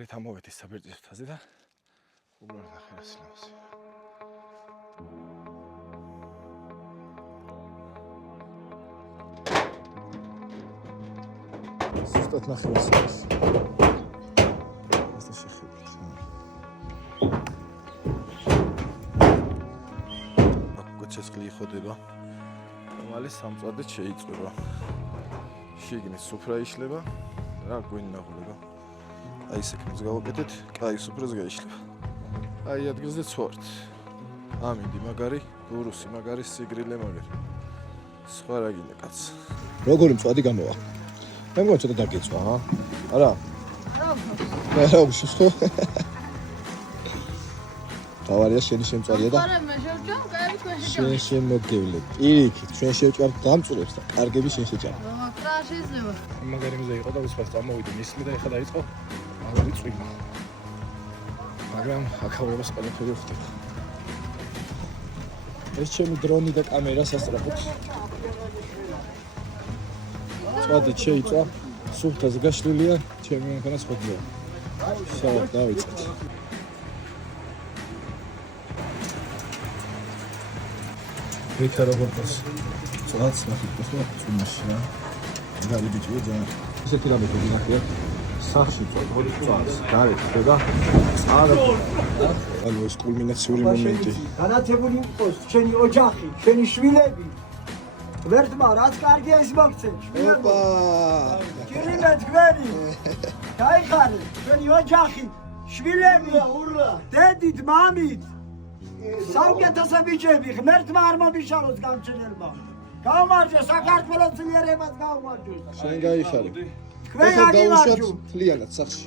მოკლედ ამოვედი საბერძნეთის მთაზე და უბრალოდ ნახე რა სილამაზეა. ზუსტად ნახე რა სილამაზეა. ასე შეხედეთ. ცეცხლი იხოდება. მალე სამწვადით შეიწურვა. შიგნით სუფრა იშლება, რა გვინდა ღლება. აი ესე კაც გავაკეთეთ, კაი სუფრას გაიშლება. აი ადგილზე ცვართ. ამინდი მაგარი, გურუსი მაგარი, სიგრილე მაგარი. სხვა რა გინდა კაც. როგორი მწვადი გამოვა? მე მგონი ცოტა დაგეწვა, ჰა? არა? არა, უშუშო. თავარია შენი შემწვარია და შენ შემოგევლებ. პირიქით, ჩვენ შევჭვართ გამწულებს და კარგები შენ შეჭარ. რა შეიძლება? მაგარი მზე იყო და უსვას წამოვიდი მისლი და ეხლა დაიწყო მაგარი წვიმა. მაგრამ აქაურებას ყველაფერი ხდება. ეს ჩემი დრონი და კამერა სასწრაფოდ. წვადი შეიწვა, სუფთაზე გაშლილია, ჩემი მანქანას ხოთზეა. შავად დავიწყეთ. ეხლა როგორ გას? წვაც ნახეთ ხო? წვიმაში რა. მაგარი ბიჭია ძალიან. ესეთი რამე გინახია. სახში წვოდი წვას. გარეთ ხდება. არა. ანუ ეს კულმინაციური მომენტი. განათებული იყოს ჩვენი ოჯახი, ჩვენი შვილები. ვერთმა რაც კარგია ის მოგცენ. ოპა! გირიმე თქვენი. გაიხარე ჩვენი ოჯახი, შვილები, დედით, მამით. საუკეთესო ბიჭები, ღმერთმა არ მომიშალოს გამჩენელმა. გაუმარჯოს საქართველოს ძლიერებას გაუმარჯოს. შენ გაიხარე. თქვენ არ იმარჯვოთ. თლიანად სახში.